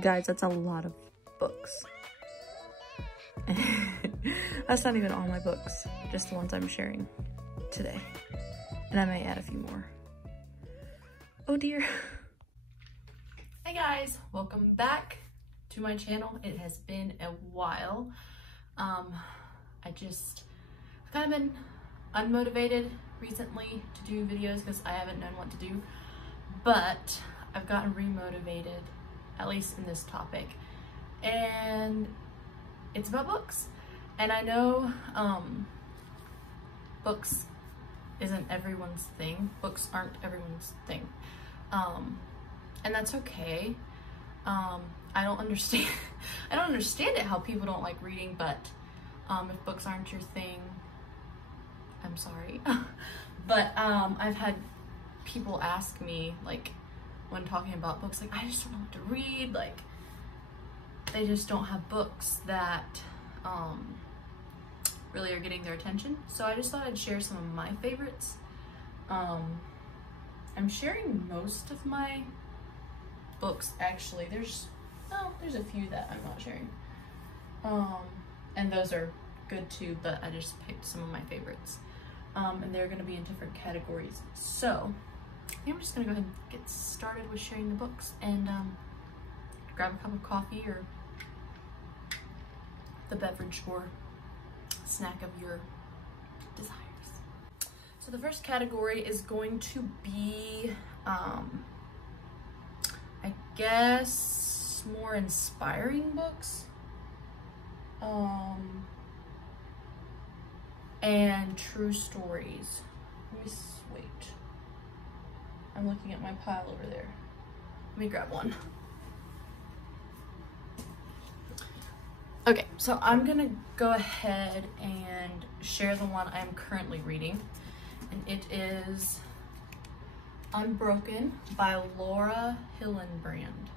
Guys, that's a lot of books. That's not even all my books, just the ones I'm sharing today. And I may add a few more. Oh dear. Hey guys, welcome back to my channel. It has been a while. I've kind of been unmotivated recently to do videos because I haven't known what to do, but I've gotten remotivated, at least in this topic, and it's about books. And I know books isn't everyone's thing. Books aren't everyone's thing. And that's okay. I don't understand it how people don't like reading, but if books aren't your thing, I'm sorry. But I've had people ask me, like, when talking about books, like, I just don't know what to read. Like, they just don't have books that really are getting their attention. So I just thought I'd share some of my favorites. I'm sharing most of my books, actually. There's a few that I'm not sharing. And those are good too, but I just picked some of my favorites. And they're gonna be in different categories. So I'm just gonna go ahead and get started with sharing the books, and grab a cup of coffee or the beverage or snack of your desires. So the first category is going to be, I guess, more inspiring books. And true stories. Let me wait. I'm looking at my pile over there. Let me grab one. Okay, so I'm gonna go ahead and share the one I'm currently reading, and it is Unbroken by Laura Hillenbrand.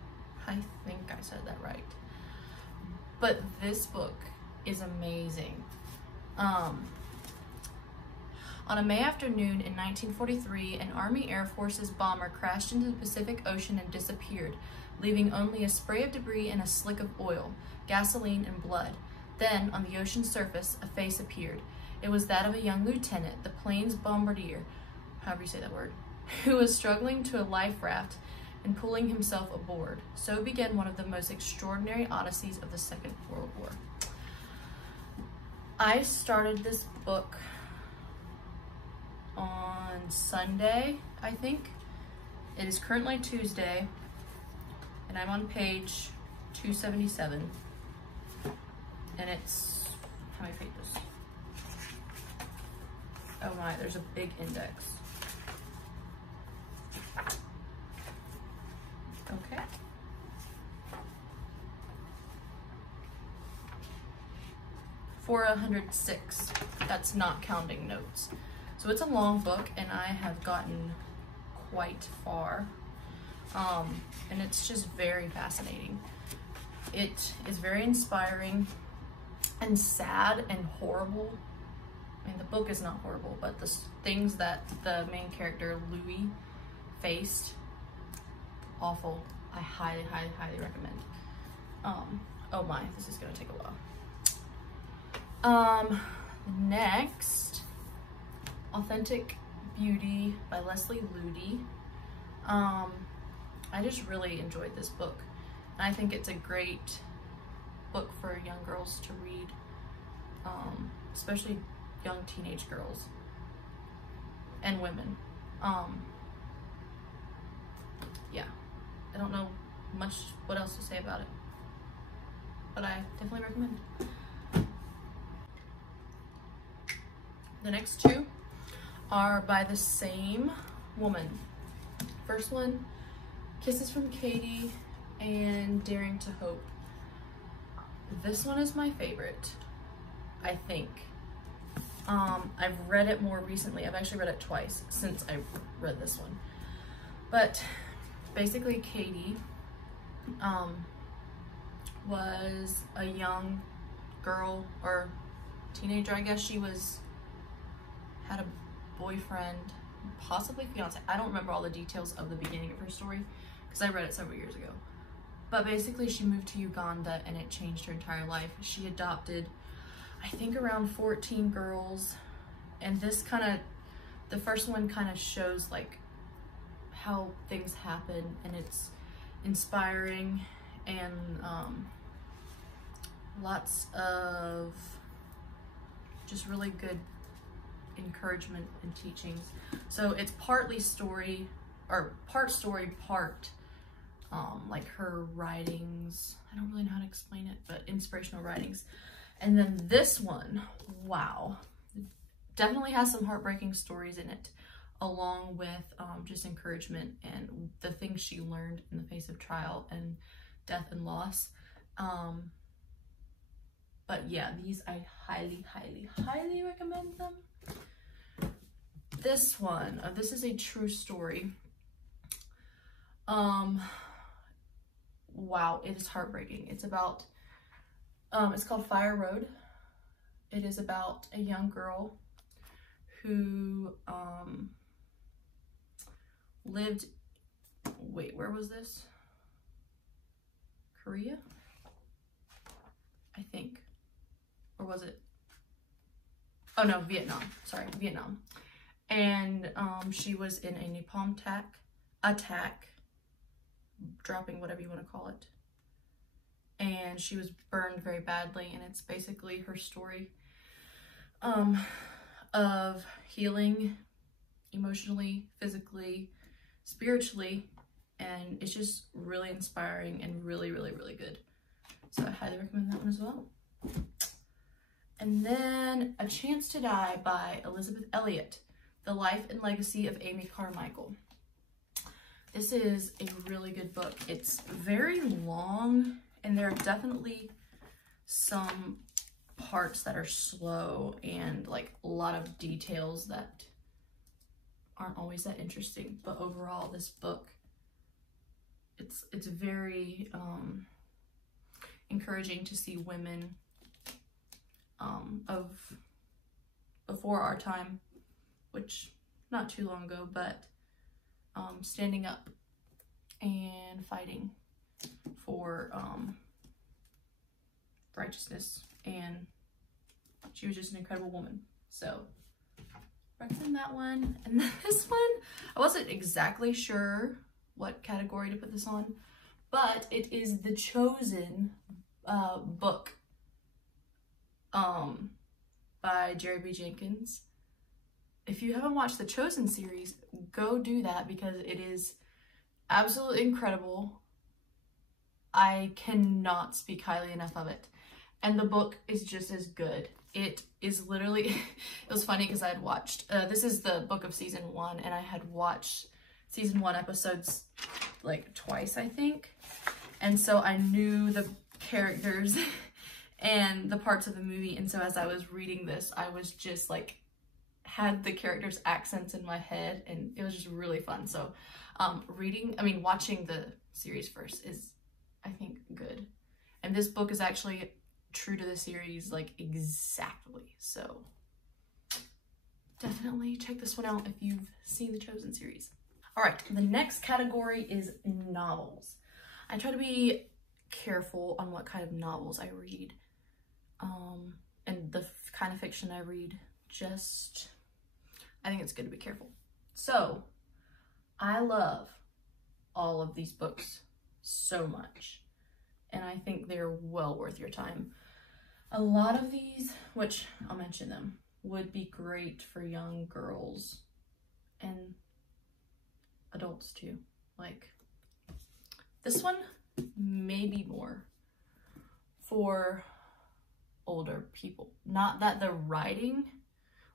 I think I said that right. But this book is amazing. On a May afternoon in 1943, an Army Air Forces bomber crashed into the Pacific Ocean and disappeared, leaving only a spray of debris and a slick of oil, gasoline, and blood. Then, on the ocean surface, a face appeared. It was that of a young lieutenant, the plane's bombardier, however you say that word, who was struggling to a life raft and pulling himself aboard. So began one of the most extraordinary odysseys of the Second World War. I started this book on Sunday, I think. It is currently Tuesday, and I'm on page 277. And it's, how do I read this? Oh my, there's a big index. Okay. For 106, that's not counting notes. So it's a long book, and I have gotten quite far, and it's just very fascinating. It is very inspiring and sad and horrible. I mean, the book is not horrible, but the things that the main character, Louis, faced, awful. I highly, highly, highly recommend. Oh my, this is gonna take a while. Next, Authentic Beauty by Leslie Ludy. I just really enjoyed this book. I think it's a great book for young girls to read, especially young teenage girls and women. Yeah, I don't know much what else to say about it, but I definitely recommend. The next two are by the same woman. First one, Kisses from Katie and Daring to Hope. This one is my favorite, I think. I've read it more recently. I've actually read it twice since I read this one. But basically Katie was a young girl or teenager, I guess. She had a boyfriend, possibly fiance. I don't remember all the details of the beginning of her story because I read it several years ago. But basically she moved to Uganda and it changed her entire life. She adopted, I think, around 14 girls. And this the first one kind of shows like how things happen, and it's inspiring, and lots of just really good encouragement and teachings. So it's partly story, or part story, part like her writings. I don't really know how to explain it, but inspirational writings. And then this one, wow, definitely has some heartbreaking stories in it, along with just encouragement and the things she learned in the face of trial and death and loss. But yeah, these I highly, highly, highly recommend them. This one, this is a true story. Wow, it is heartbreaking. It's about, it's called Fire Road. It is about a young girl who lived, wait, where was this? Korea? I think. Or was it? Oh no, Vietnam. Sorry, Vietnam. And she was in a napalm attack, dropping, whatever you want to call it. And she was burned very badly, and it's basically her story of healing emotionally, physically, spiritually, and it's just really inspiring and really, really, really good. So I highly recommend that one as well. And then A Chance to Die by Elizabeth Elliot, The Life and Legacy of Amy Carmichael. This is a really good book. It's very long, and there are definitely some parts that are slow and like a lot of details that aren't always that interesting. But overall, this book, it's very encouraging to see women of before our time, which not too long ago, but standing up and fighting for righteousness, and she was just an incredible woman. So recommend that one. And then this one, I wasn't exactly sure what category to put this on, but it is The Chosen book by Jerry B. Jenkins. If you haven't watched the Chosen series, go do that, because it is absolutely incredible. I cannot speak highly enough of it. And the book is just as good. It is literally, it was funny because I had watched, this is the book of season 1, and I had watched season 1 episodes like twice, I think. And so I knew the characters and the parts of the movie. And so as I was reading this, I was just like, had the characters' accents in my head, and it was just really fun. So watching the series first is, I think, good. And this book is actually true to the series, like exactly. So definitely check this one out if you've seen the Chosen series. All right, the next category is novels. I try to be careful on what kind of novels I read, and the kind of fiction I read. I think it's good to be careful. So I love all of these books so much, and I think they're well worth your time. A lot of these, which I'll mention them, would be great for young girls and adults too. Like this one, maybe more for older people. Not that the writing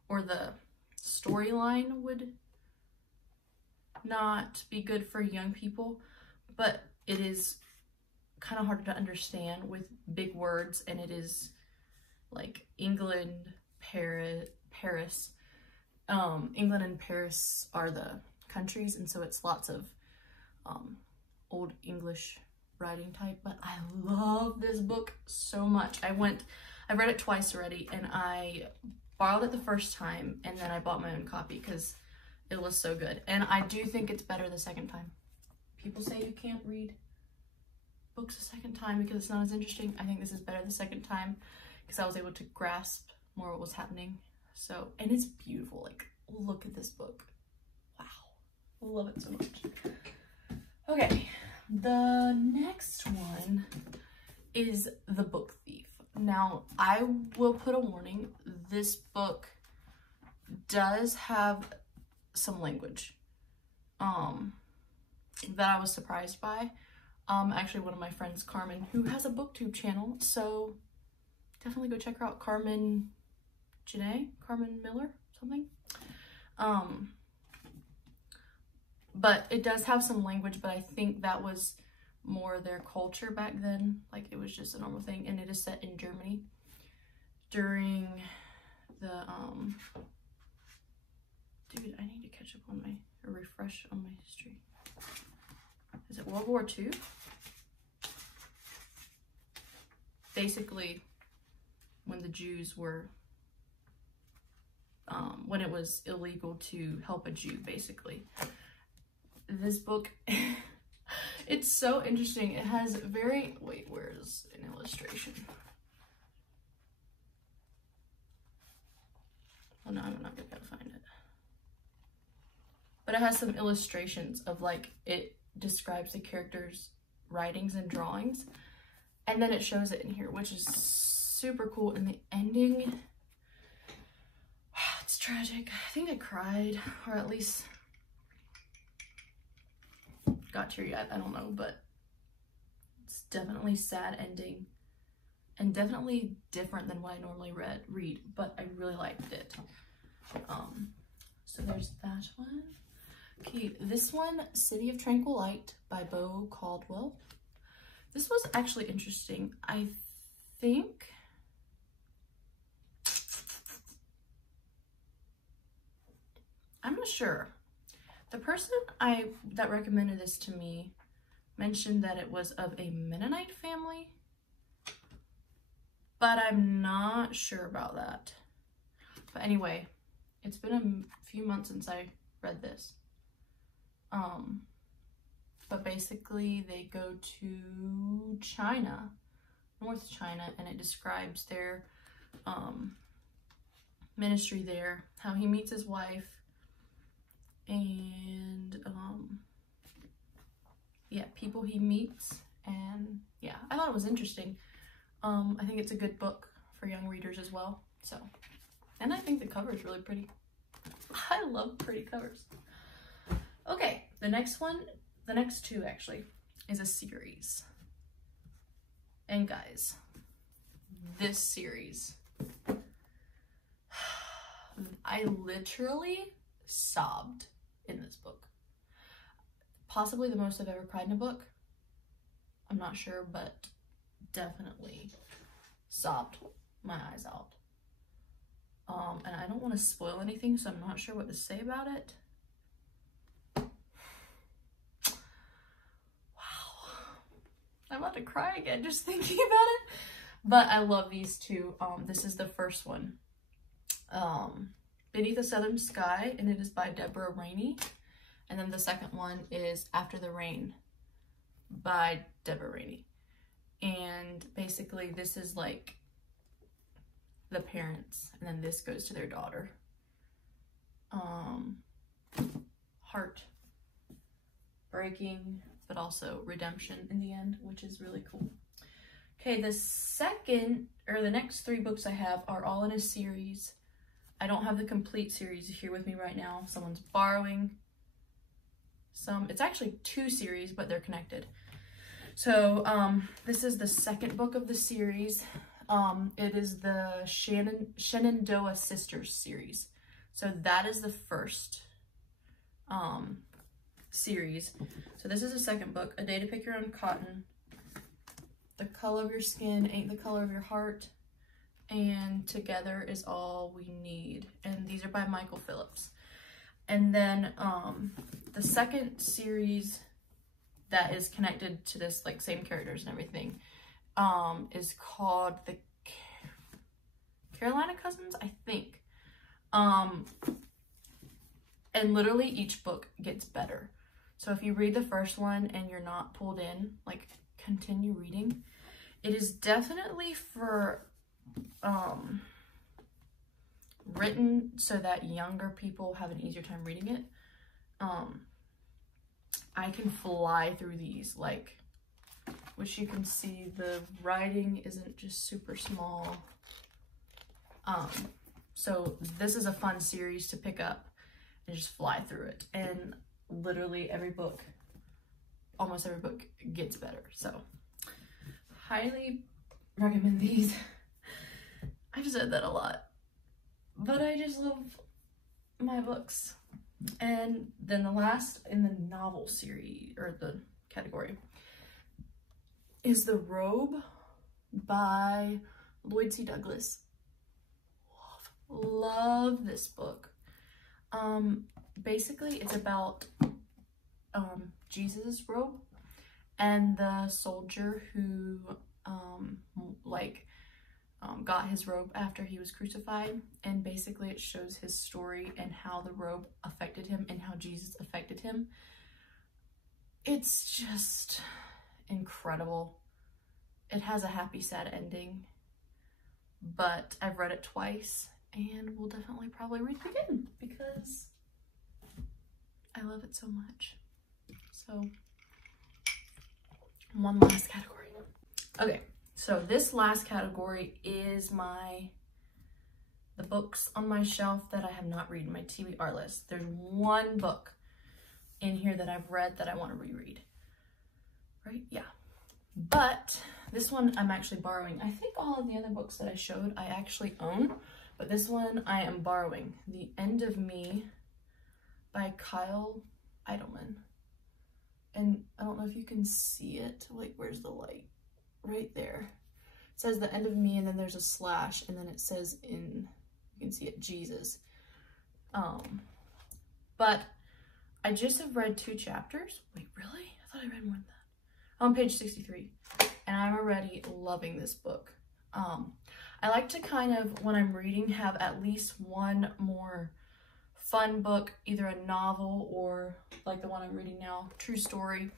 or the storyline would not be good for young people, but it is kind of hard to understand with big words, and it is like England, Paris. England and Paris are the countries, and so it's lots of old English writing type. But I love this book so much. I read it twice already, and I borrowed it the first time, and then I bought my own copy because it was so good. And I do think it's better the second time. People say you can't read books a second time because it's not as interesting. I think this is better the second time because I was able to grasp more what was happening. So, and it's beautiful. Like, look at this book. Wow. I love it so much. Okay, the next one is The Book Thief. Now, I will put a warning. This book does have some language that I was surprised by. Actually, one of my friends, Carmen, who has a booktube channel, so definitely go check her out. Carmen Miller, something. But it does have some language, but I think that was more their culture back then. Like, it was just a normal thing, and it is set in Germany during the dude, I need to catch up on my, or refresh on my history. Is it World War II? Basically, when the Jews were, when it was illegal to help a Jew, basically. This book, it's so interesting. It has very, wait, where's an illustration? Oh no, I'm not gonna be able to find it. But it has some illustrations of, like, it describes the characters' writings and drawings. And then it shows it in here, which is super cool. And the ending, it's tragic. I think I cried, or at least got teary-eyed, I don't know, but it's definitely sad ending and definitely different than what I normally read, but I really liked it. So there's that one. Okay, this one, City of Tranquil Light by Bo Caldwell. This was actually interesting. I think I'm not sure. The person that recommended this to me mentioned that it was of a Mennonite family, but I'm not sure about that. But anyway, it's been a few months since I read this. But basically they go to China, North China, and it describes their ministry there, how he meets his wife, and yeah, people he meets, and yeah, I thought it was interesting. I think it's a good book for young readers as well. So, and I think the cover is really pretty. I love pretty covers. Okay, the next one, the next two actually, is a series. And guys, this series, I literally sobbed in this book. Possibly the most I've ever cried in a book. I'm not sure, but definitely sobbed my eyes out. And I don't want to spoil anything, so I'm not sure what to say about it. Wow. I'm about to cry again just thinking about it. But I love these two. This is the first one. Beneath a Southern Sky, and it is by Deborah Rainey. And then the second one is After the Rain by Deborah Rainey. And basically this is like the parents, and then this goes to their daughter. Heart breaking, but also redemption in the end, which is really cool. Okay, the next three books I have are all in a series. I don't have the complete series here with me right now. Someone's borrowing some. It's actually two series, but they're connected. So this is the second book of the series. It is the Shenandoah Sisters series. So that is the first series. So this is the second book, A Day to Pick Your Own Cotton, The Color of Your Skin Ain't the Color of Your Heart, and Together Is All We Need. And these are by Michael Phillips. And then the second series that is connected to this, like, same characters and everything, is called the Carolina Cousins, I think. And literally each book gets better. So if you read the first one and you're not pulled in, like continue reading. It is definitely for written so that younger people have an easier time reading it. I can fly through these, like, which you can see the writing isn't just super small. So this is a fun series to pick up and just fly through it. And literally every book, almost every book gets better. So highly recommend these. I've said that a lot, but I just love my books. And then the last in the novel series, or the category, is the ROBE by Lloyd C. Douglas. Love this book. Basically it's about Jesus' robe and the soldier who got his robe after he was crucified, and basically it shows his story and how the robe affected him and how Jesus affected him. It's just incredible. It has a happy, sad ending, but I've read it twice and will definitely probably read it again because I love it so much. So, one last category. Okay, so this last category is the books on my shelf that I have not read, my TBR list. There's one book in here that I've read that I want to reread. Right? Yeah. But this one I'm actually borrowing. I think all of the other books that I showed I actually own, but this one I am borrowing. The End of Me by Kyle Idleman. And I don't know if you can see it. Wait, where's the light? Right there. It says The End of Me, and then there's a slash, and then it says you can see it, Jesus. But I just have read 2 chapters. Wait, really? I thought I read more than that. On page 63. And I'm already loving this book. I like to kind of, when I'm reading, have at least one more fun book, either a novel or like the one I'm reading now, true story,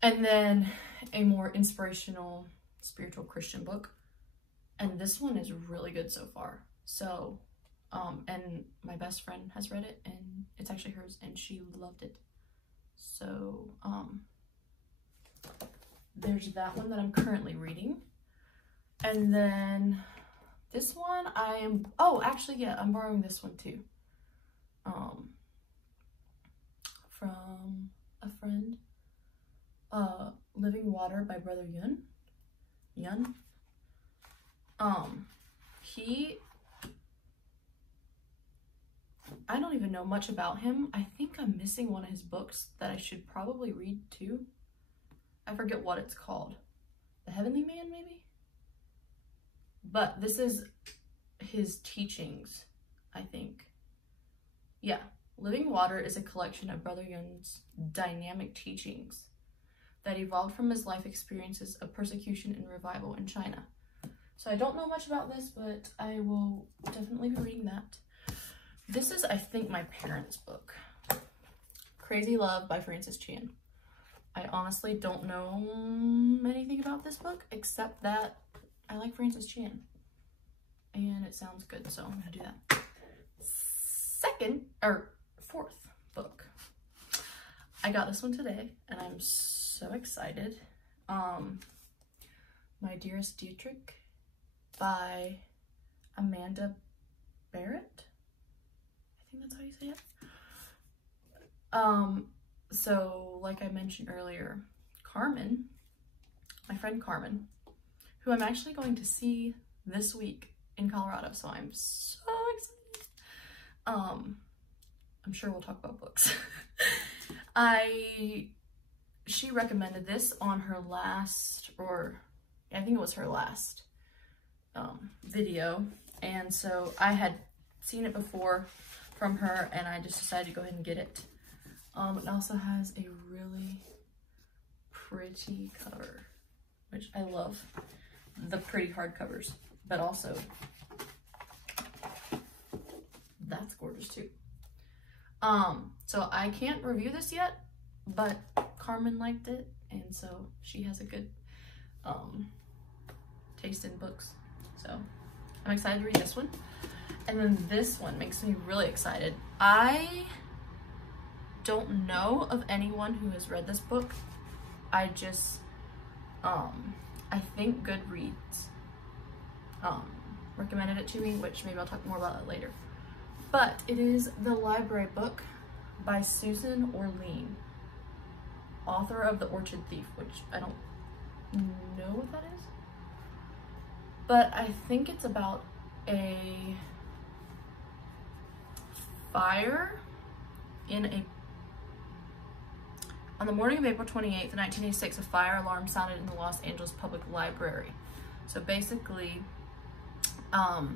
and then a more inspirational, spiritual Christian book. And this one is really good so far. So, and my best friend has read it, and it's actually hers, and she loved it. So, there's that one that I'm currently reading. And then this one I'm borrowing this one too. From a friend. Living Water by Brother Yun. I don't even know much about him. I think I'm missing one of his books that I should probably read too. I forget what it's called. The Heavenly Man, maybe? But this is his teachings, I think. Yeah. Living Water is a collection of Brother Yun's dynamic teachings that evolved from his life experiences of persecution and revival in China. So I don't know much about this, but I will definitely be reading that. This is, I think, my parents' book. Crazy Love by Francis Chan. I honestly don't know anything about this book, except that I like Francis Chan. And it sounds good, so I'm gonna do that. Fourth book. I got this one today, and I'm so excited. My Dearest Dietrich by Amanda Barrett. I think that's how you say it. So like I mentioned earlier, Carmen, my friend Carmen, who I'm actually going to see this week in Colorado, so I'm so excited. I'm sure we'll talk about books. She recommended this on her last, I think it was her last video, and so I had seen it before from her, and I just decided to go ahead and get it. It also has a really pretty cover, which I love the pretty hardcovers, but also that's gorgeous too. So I can't review this yet, but Carmen liked it, and so she has a good taste in books. So I'm excited to read this one. And then this one makes me really excited. I don't know of anyone who has read this book. I just, I think Goodreads recommended it to me, which maybe I'll talk more about it later. But it is The Library Book by Susan Orlean, author of The Orchid Thief, which I don't know what that is. But I think it's about a fire on the morning of April 28th, 1986, a fire alarm sounded in the Los Angeles Public Library. So basically, a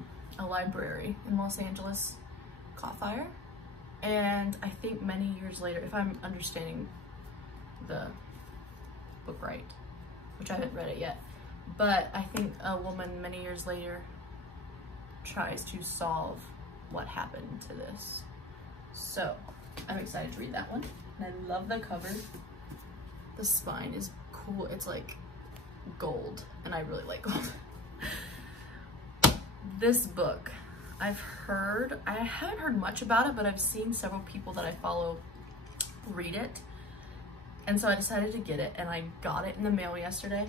library in Los Angeles caught fire, and I think many years later, if I'm understanding the book right, which I haven't read it yet, but I think a woman many years later tries to solve what happened to this. So I'm excited to read that one, and I love the cover. The spine is cool. It's like gold, and I really like gold. This book, I haven't heard much about it, but I've seen several people that I follow read it. And so I decided to get it, and I got it in the mail yesterday.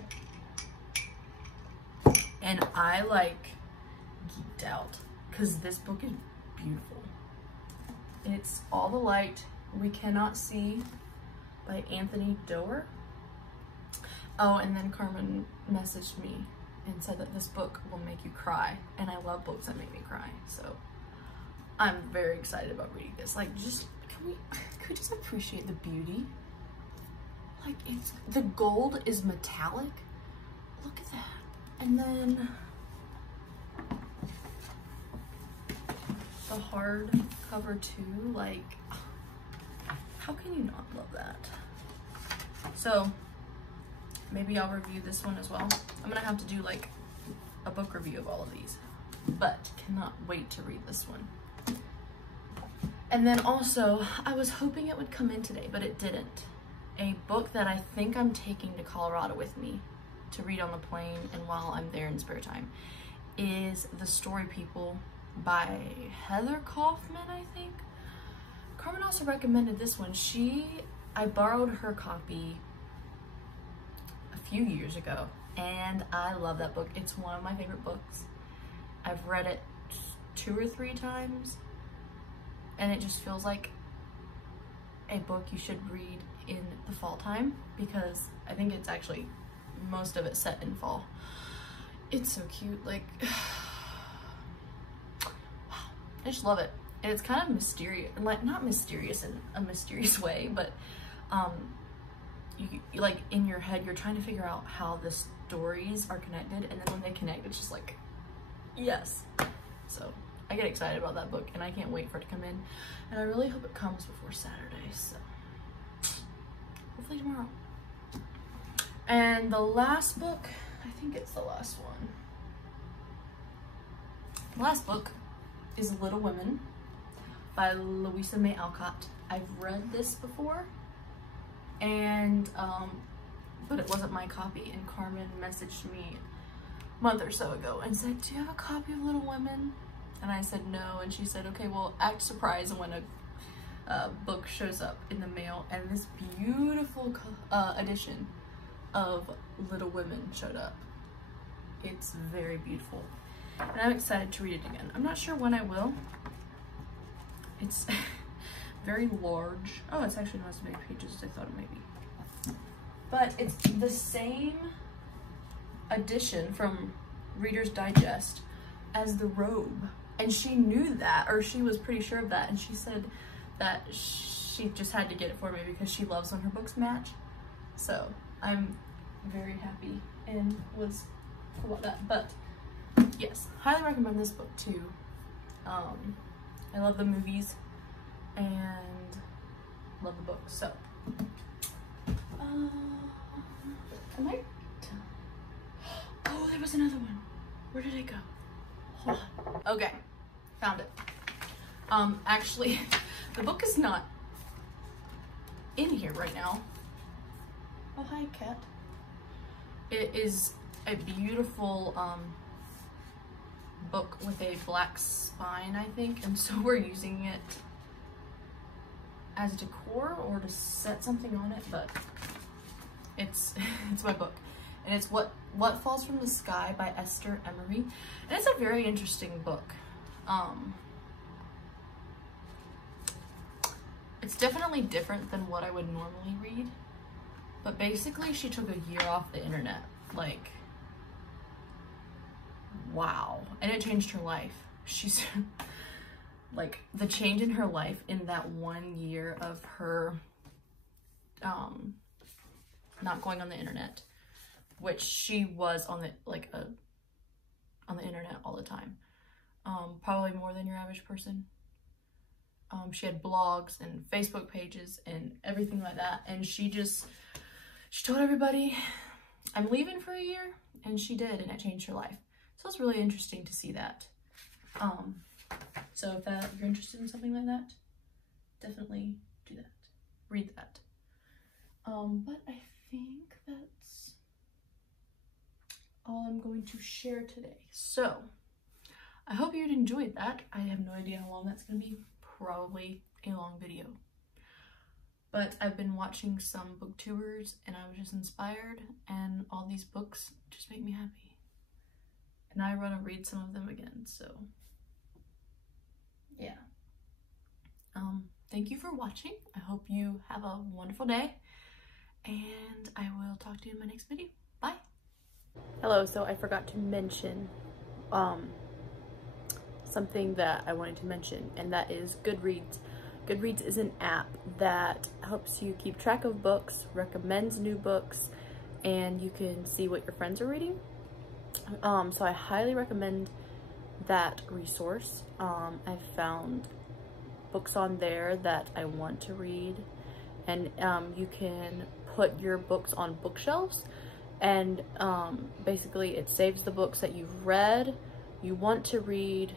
And I like geeked out because this book is beautiful. It's All the Light We Cannot See by Anthony Doerr. Oh, and then Carmen messaged me and said that this book will make you cry, and I love books that make me cry, so I'm very excited about reading this. Like, just can we just appreciate the beauty? Like, the gold is metallic. Look at that. And then the hard cover too, like, how can you not love that? So maybe I'll review this one as well. I'm gonna have to do like a book review of all of these, but cannot wait to read this one. And then also, I was hoping it would come in today, but it didn't. A book that I think I'm taking to Colorado with me to read on the plane and while I'm there in spare time is The Story People by Heather Kaufman, I think. Carmen also recommended this one. I borrowed her copy a few years ago, and I love that book. It's one of my favorite books. I've read it 2 or 3 times, and it just feels like a book you should read in the fall time, because I think it's actually most of it set in fall. It's so cute, like, wow, I just love it. And it's kind of mysterious, like, not mysterious in a mysterious way, but you like, in your head you're trying to figure out how the stories are connected, and then when they connect, it's just like, yes. So I get excited about that book, and I can't wait for it to come in, and I really hope it comes before Saturday, so hopefully tomorrow. And the last book, I think it's the last one. The last book is Little Women by Louisa May Alcott. I've read this before, and but it wasn't my copy, and Carmen messaged me a month or so ago and said, do you have a copy of Little Women? And I said no, and she said, okay, well, act surprised when a book shows up in the mail, and this beautiful edition of Little Women showed up. It's very beautiful, and I'm excited to read it again. I'm not sure when I will. It's very large. Oh, it's actually not as many pages as I thought it might be. But it's the same edition from Reader's Digest as the ROBE. And she knew that, or she was pretty sure of that, and she said that she just had to get it for me because she loves when her books match. So I'm very happy and was cool about that. But yes, highly recommend this book too. I love the movies and love the book. So am I done? Oh, there was another one. Where did it go? Hold on. Okay, found it. Actually, the book is not in here right now. Oh, hi, cat. It is a beautiful book with a black spine, I think, and so we're using it as decor or to set something on it, but it's it's my book, and it's What Falls from the Sky by Esther Emery, and it's a very interesting book. It's definitely different than what I would normally read, but basically she took a year off the internet, like, wow, and it changed her life. She's like, the change in her life in that 1 year of her not going on the internet, which she was on the on the internet all the time, probably more than your average person. She had blogs and Facebook pages and everything like that, and she told everybody, I'm leaving for a year, and she did, and it changed her life. So it's really interesting to see that. So if you're interested in something like that, definitely do that. Read that. But I think that's all I'm going to share today. So I hope you enjoyed that. I have no idea how long that's going to be. Probably a long video. But I've been watching some booktubers and I was just inspired, and all these books just make me happy. And I want to read some of them again, so yeah. Thank you for watching. I hope you have a wonderful day, and I will talk to you in my next video. Bye. Hello, so I forgot to mention something that I wanted to mention, and that is Goodreads. Goodreads is an app that helps you keep track of books, recommends new books, and you can see what your friends are reading. So I highly recommend that resource. I've found books on there that I want to read, and you can put your books on bookshelves, and basically it saves the books that you've read, you want to read,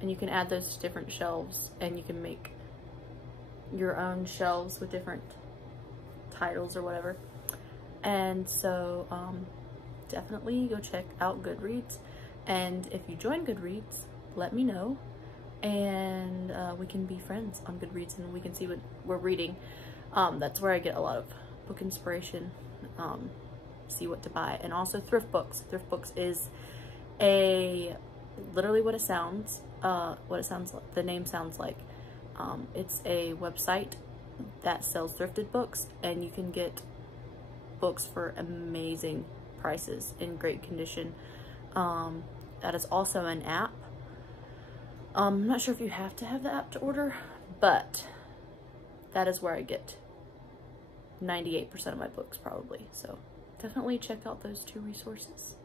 and you can add those to different shelves, and you can make your own shelves with different titles or whatever. And so definitely go check out Goodreads, and if you join Goodreads, let me know, and we can be friends on Goodreads and we can see what we're reading. That's where I get a lot of book inspiration, see what to buy. And also Thrift Books. Thrift Books is literally what it sounds like, the name sounds like. It's a website that sells thrifted books, and you can get books for amazing prices in great condition. That is also an app. I'm not sure if you have to have the app to order, but that is where I get 98% of my books probably. So definitely check out those two resources.